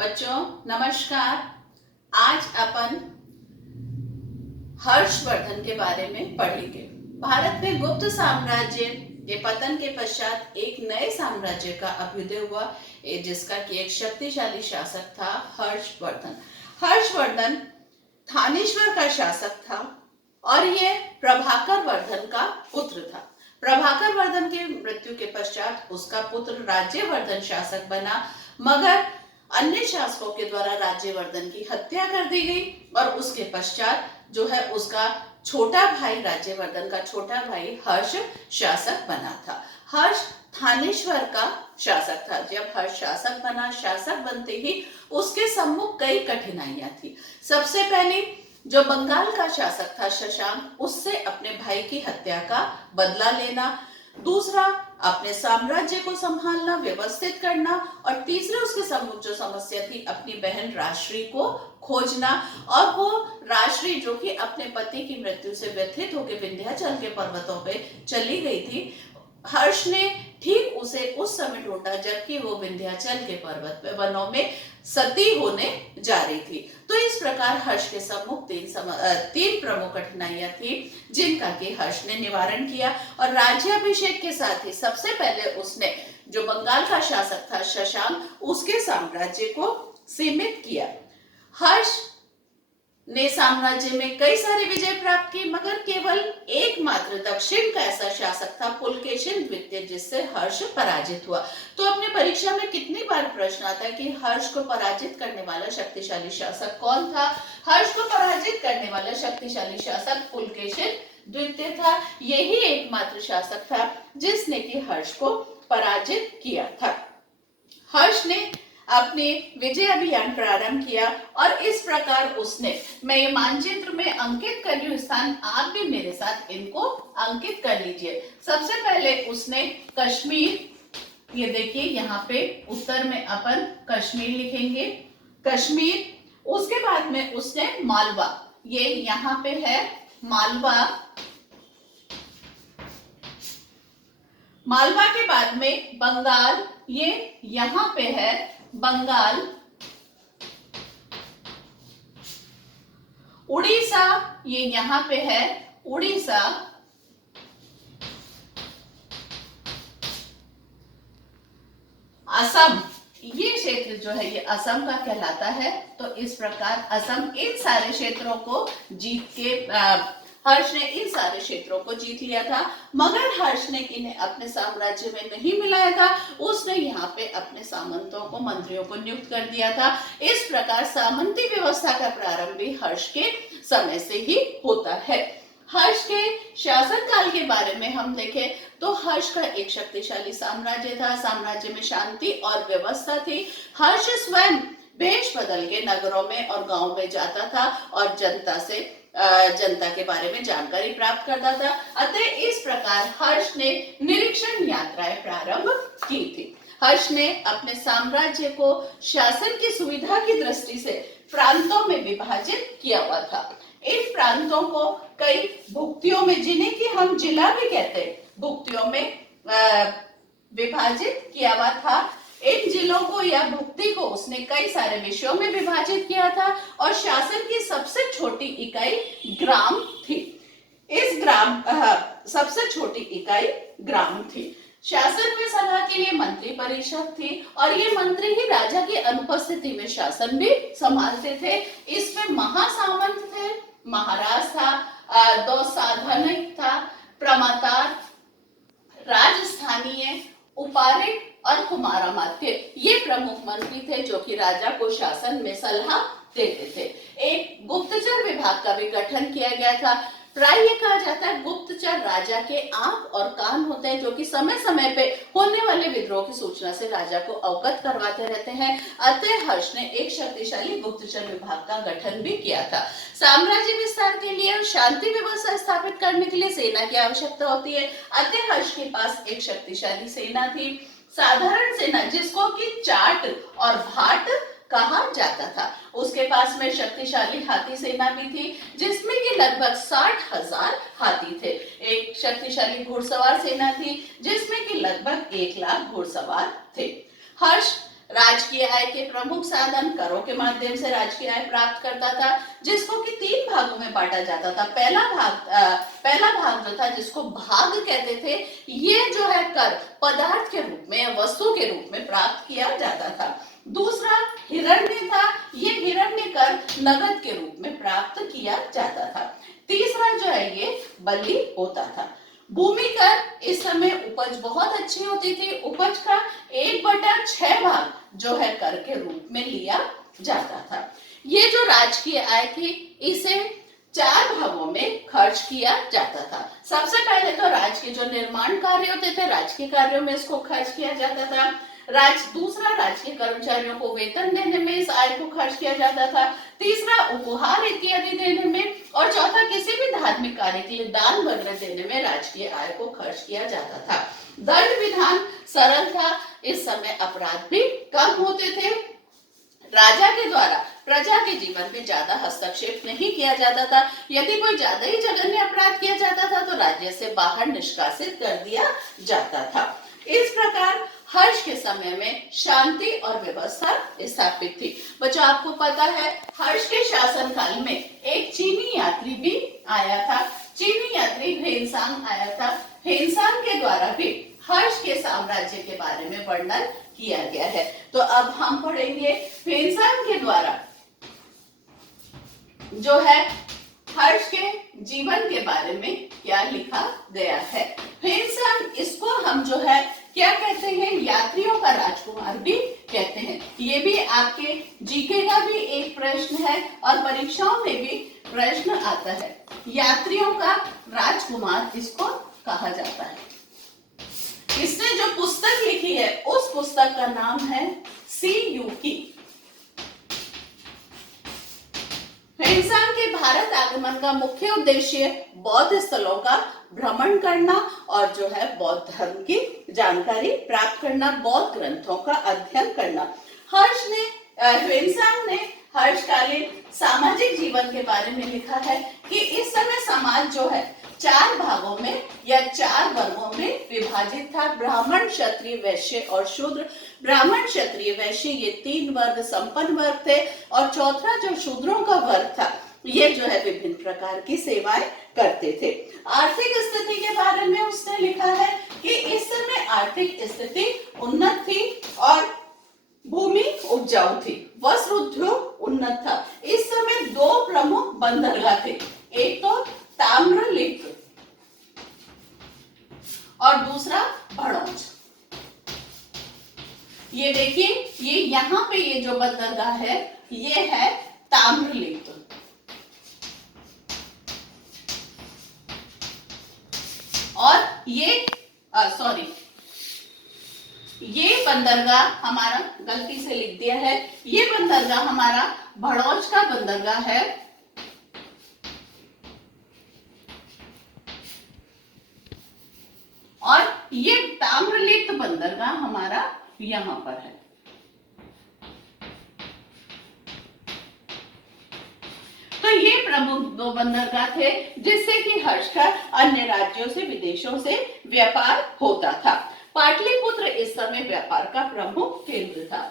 बच्चों नमस्कार। आज अपन हर्षवर्धन के बारे में पढ़ेंगे। भारत में गुप्त साम्राज्य के पतन के पश्चात एक नए साम्राज्य का अभ्युदय हुआ, जिसका कि एक शक्तिशाली शासक था हर्षवर्धन। हर्षवर्धन थानेश्वर का शासक था और ये प्रभाकर वर्धन का पुत्र था। प्रभाकर वर्धन के मृत्यु के पश्चात उसका पुत्र राज्यवर्धन शासक बना, मगर अन्य शासकों के द्वारा राज्यवर्धन की हत्या कर दी गई और उसके पश्चात जो है उसका छोटा भाई, राज्यवर्धन का छोटा भाई हर्ष शासक बना था। हर्ष थानेश्वर का शासक था। जब हर्ष शासक बना, शासक बनते ही उसके सम्मुख कई कठिनाइयां थी। सबसे पहले जो बंगाल का शासक था शशांक, उससे अपने भाई की हत्या का बदला लेना, दूसरा अपने साम्राज्य को संभालना, व्यवस्थित करना, और तीसरा उसके सम्मुख जो समस्या थी अपनी बहन राश्री को खोजना। और वो राश्री जो कि अपने पति की मृत्यु से व्यथित होकर विंध्याचल के पर्वतों पे चली गई थी, हर्ष ने ठीक उसे उस समय ढूंढा जबकि वो विंध्याचल के पर्वत पे वनों में सती होने जा रही थी। तो इस प्रकार हर्ष के सम्मुख तीन प्रमुख कठिनाइयां थी जिनका कि हर्ष ने निवारण किया। और राज्याभिषेक के साथ ही सबसे पहले उसने जो बंगाल का शासक था शशांक, उसके साम्राज्य को सीमित किया। हर्ष ने साम्राज्य में कई सारी विजय प्राप्त की, मगर केवल एकमात्र दक्षिण का ऐसा शासक था पुलकेशिन द्वितीय, जिससे हर्ष पराजित हुआ। तो अपने परीक्षा में कितनी बार प्रश्न आता है कि हर्ष को पराजित करने वाला शक्तिशाली शासक कौन था। हर्ष को पराजित करने वाला शक्तिशाली शासक पुलकेशिन द्वितीय था। यही एकमात्र शासक था जिसने कि हर्ष को पराजित किया था। हर्ष ने अपने विजय अभियान प्रारंभ किया और इस प्रकार उसने, मैं ये मानचित्र में अंकित कर रही हूं स्थान, आप भी मेरे साथ इनको अंकित कर लीजिए। सबसे पहले उसने कश्मीर, ये देखिए यहाँ पे उत्तर में अपन कश्मीर लिखेंगे, कश्मीर। उसके बाद में उसने मालवा, ये यहाँ पे है मालवा। मालवा के बाद में बंगाल, ये यहाँ पे है बंगाल। उड़ीसा, ये यहां पे है उड़ीसा। असम, ये क्षेत्र जो है ये असम का कहलाता है। तो इस प्रकार असम, इन सारे क्षेत्रों को जीत के हर्ष ने इन सारे क्षेत्रों को जीत लिया था। मगर हर्ष ने इन्हें अपने साम्राज्य में नहीं मिलाया था, उसने यहाँ पे अपने सामंतों को, मंत्रियों को नियुक्त कर दिया था। इस प्रकार सामंती व्यवस्था का प्रारंभ भी हर्ष के समय से ही होता है। हर्ष के शासन काल के बारे में हम देखें तो हर्ष का एक शक्तिशाली साम्राज्य था। साम्राज्य में शांति और व्यवस्था थी। हर्ष स्वयं भेष बदल के नगरों में और गांव में जाता था और जनता के बारे में जानकारी प्राप्त करता था। अतः इस प्रकार हर्ष ने निरीक्षण यात्राएं प्रारंभ की थी। हर्ष ने अपने साम्राज्य को शासन की सुविधा की दृष्टि से प्रांतों में विभाजित किया हुआ था। इन प्रांतों को कई भुक्तियों में, जिन्हें कि हम जिला भी कहते हैं, भुक्तियों में विभाजित किया हुआ था। इन जिलों को या भुक्ति को उसने कई सारे विषयों में विभाजित किया था और शासन की सबसे छोटी इकाई ग्राम थी। इस ग्राम सबसे छोटी इकाई ग्राम थी। शासन में सलाह के लिए मंत्री परिषद थी और ये मंत्री ही राजा की अनुपस्थिति में शासन भी संभालते थे। इसमें महासामंत थे, महाराज था, दो साधनिक था, प्रमातार, राजस्थानीय, उपारिक और कुमारामात्य, ये प्रमुख मंत्री थे जो कि राजा को शासन में सलाह देते थे। एक गुप्तचर विभाग का भी गठन किया गया था। प्राय ये कहा जाता है गुप्तचर राजा के आंख और कान होते हैं, जो कि समय समय पे होने वाले विद्रोह की सूचना से राजा को अवगत करवाते रहते हैं। अतः हर्ष ने एक शक्तिशाली गुप्तचर विभाग का गठन भी किया था। साम्राज्य विस्तार के लिए और शांति व्यवस्था स्थापित करने के लिए सेना की आवश्यकता होती है। अतः हर्ष के पास एक शक्तिशाली सेना थी, साधारण सेना, जिसको कि चाट और भाट कहा जाता था। उसके पास में शक्तिशाली हाथी सेना भी थी, जिसमें कि लगभग 60,000 हाथी थे। एक शक्तिशाली घुड़सवार सेना थी, जिसमें कि लगभग 1 लाख घुड़सवार थे। हर्ष राजकीय आय के प्रमुख साधन करों के माध्यम से राजकीय आय प्राप्त करता था, जिसको कि 3 भागों में बांटा जाता था। पहला भाग जो था, जिसको भाग कहते थे, ये जो है कर पदार्थ के रूप में या वस्तु के रूप में प्राप्त किया जाता था। दूसरा हिरण्य था, ये हिरण्य कर नगद के रूप में प्राप्त किया जाता था। तीसरा जो है ये बलि होता था। भूमि कर इस समय उपज बहुत अच्छी होती थी, उपज का 1/6 भाग जो है कर के रूप में लिया जाता था। ये जो राजकीय आय थी, इसे 4 भागों में खर्च किया जाता था। सबसे पहले तो राज्य के जो निर्माण कार्य होते थे, राजकीय कार्यों में इसको खर्च किया जाता था। दूसरा राज्य के कर्मचारियों को वेतन देने में इस आय को खर्च किया जाता था। तीसरा उपहार इत्यादि देने में, और चौथा किसी भी धार्मिक कार्य के लिए दान वगैरह देने में राजकीय आय को खर्च किया जाता था। दंड विधान सरल था, इस समय अपराध भी कम होते थे। राजा के द्वारा प्रजा के जीवन में ज्यादा हस्तक्षेप नहीं किया जाता था। यदि कोई ज्यादा ही जघन्य अपराध किया जाता था तो राज्य से बाहर निष्कासित कर दिया जाता था। इस प्रकार हर्ष के समय में शांति और व्यवस्था स्थापित थी। बच्चों, आपको पता है हर्ष के शासन काल में एक चीनी यात्री भी आया था। चीनी यात्री हेनसांग आया था। हेनसांग के द्वारा भी हर्ष के साम्राज्य के बारे में वर्णन किया गया है। तो अब हम पढ़ेंगे हेनसांग के द्वारा जो है हर्ष के जीवन के बारे में क्या लिखा गया है। हेनसांग, इसको हम जो है क्या कहते हैं, यात्रियों का राजकुमार भी कहते हैं। ये भी आपके जीके का भी एक प्रश्न है और परीक्षाओं में भी प्रश्न आता है। यात्रियों का राजकुमार इसको कहा जाता है। इसने जो पुस्तक लिखी है उस पुस्तक का नाम है सी यूकी। हेनसांग के भारत आगमन का मुख्य उद्देश्य बौद्ध स्थलों का भ्रमण करना और जो है बौद्ध धर्म की जानकारी प्राप्त करना, बौद्ध ग्रंथों का अध्ययन करना। हेनसांग ने हर्षकालीन सामाजिक जीवन के बारे में लिखा है कि इस समय समाज जो है 4 भागों में या 4 वर्गों में विभाजित था। ब्राह्मण, क्षत्रिय, वैश्य और शूद्र। ब्राह्मण, क्षत्रिय, वैश्य ये 3 वर्ग संपन्न वर्ग थे, और चौथा जो शूद्रों का वर्ग था, ये जो है विभिन्न प्रकार की सेवाएं करते थे। आर्थिक स्थिति के बारे में उसने लिखा है कि इस समय आर्थिक स्थिति उन्नत थी और भूमि उपजाऊ थी, वस्त्र उद्योग उन्नत था। इस समय 2 प्रमुख बंदरगाह थे, एक तो ताम्रलिप्त और दूसरा भड़ौच। ये देखिए, ये यहाँ पे ये जो बंदरगाह है ये है ताम्रलिप्त, और ये बंदरगाह हमारा, गलती से लिख दिया है, ये बंदरगाह हमारा भड़ौच का बंदरगाह है। और ये ताम्रलिप्त बंदरगाह हमारा यहां पर है। तो ये प्रमुख 2 बंदरगाह थे जिससे कि हर्ष का अन्य राज्यों से, विदेशों से व्यापार होता था। पाटलिपुत्र इस समय व्यापार का प्रमुख केंद्र था।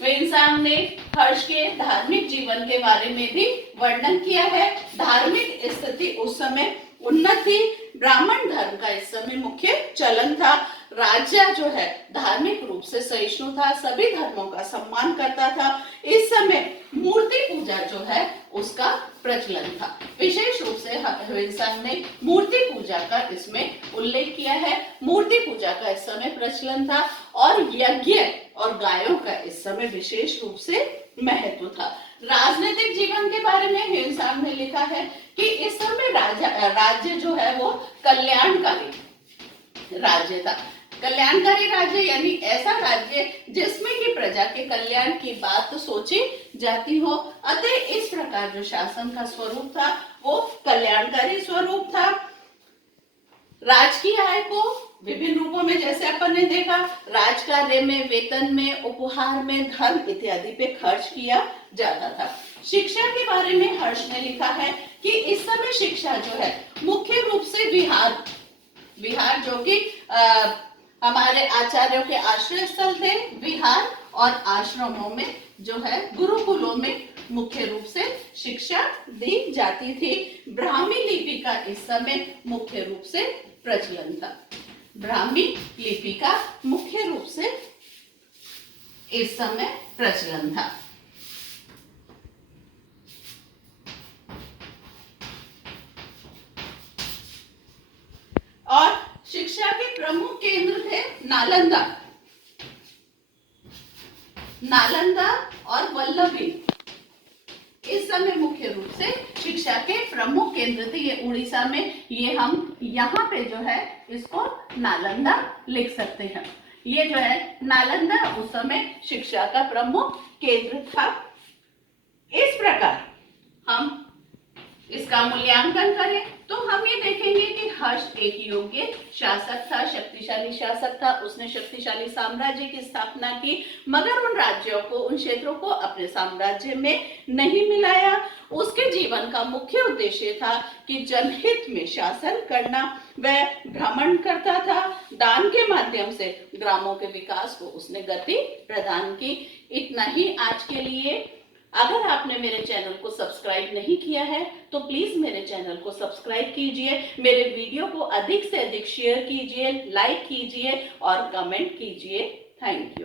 हेनसांग ने हर्ष के धार्मिक जीवन के बारे में भी वर्णन किया है। धार्मिक स्थिति उस समय उन्नत थी। ब्राह्मण धर्म का इस समय मुख्य चलन था। राज्य जो है धार्मिक रूप से सहिष्णु था, सभी धर्मों का सम्मान करता था। इस समय मूर्ति पूजा जो है उसका प्रचलन था। विशेष रूप से हेनसांग ने मूर्ति पूजा का इसमें उल्लेख किया है। मूर्ति पूजा का इस समय प्रचलन था और यज्ञ और गायों का इस समय विशेष रूप से महत्व था। राजनीतिक जीवन के बारे में हेनसांग ने लिखा है कि इस समय राज्य जो है वो कल्याणकारी राज्य था। कल्याणकारी राज्य यानी ऐसा राज्य जिसमें कि प्रजा के कल्याण की बात सोची जाती हो। अतः इस प्रकार जो शासन का स्वरूप था वो कल्याणकारी स्वरूप था। राजकीय आय को विभिन्न रूपों में, जैसे अपन ने देखा, राजकार्य में, वेतन में, उपहार में, धर्म इत्यादि पे खर्च किया जाता था। शिक्षा के बारे में हर्ष ने लिखा है कि इस समय शिक्षा जो है मुख्य रूप से विहार जो कि हमारे आचार्यों के आश्रय स्थल थे, विहार और आश्रमों में जो है गुरुकुलों में मुख्य रूप से शिक्षा दी जाती थी। ब्राह्मी लिपि का इस समय मुख्य रूप से प्रचलन था। ब्राह्मी लिपि का मुख्य रूप से इस समय प्रचलन था। और शिक्षा के प्रमुख केंद्र थे नालंदा, नालंदा और वल्लभी। इस समय मुख्य रूप से शिक्षा के प्रमुख केंद्र थे। ये उड़ीसा में, ये हम यहाँ पे जो है इसको नालंदा लिख सकते हैं। ये जो है नालंदा उस समय शिक्षा का प्रमुख केंद्र था। इस प्रकार हम इसका मूल्यांकन करें तो हम ये देखेंगे कि हर्ष एक योग्य शासक था, शक्तिशाली शासक था। उसने शक्तिशाली साम्राज्य की स्थापना की, मगर उन राज्यों को, उन क्षेत्रों को अपने साम्राज्य में नहीं मिलाया। उसके जीवन का मुख्य उद्देश्य था कि जनहित में शासन करना। वह भ्रमण करता था, दान के माध्यम से ग्रामों के विकास को उसने गति प्रदान की। इतना ही आज के लिए। अगर आपने मेरे चैनल को सब्सक्राइब नहीं किया है तो प्लीज मेरे चैनल को सब्सक्राइब कीजिए, मेरे वीडियो को अधिक से अधिक शेयर कीजिए, लाइक कीजिए और कमेंट कीजिए। Thank you.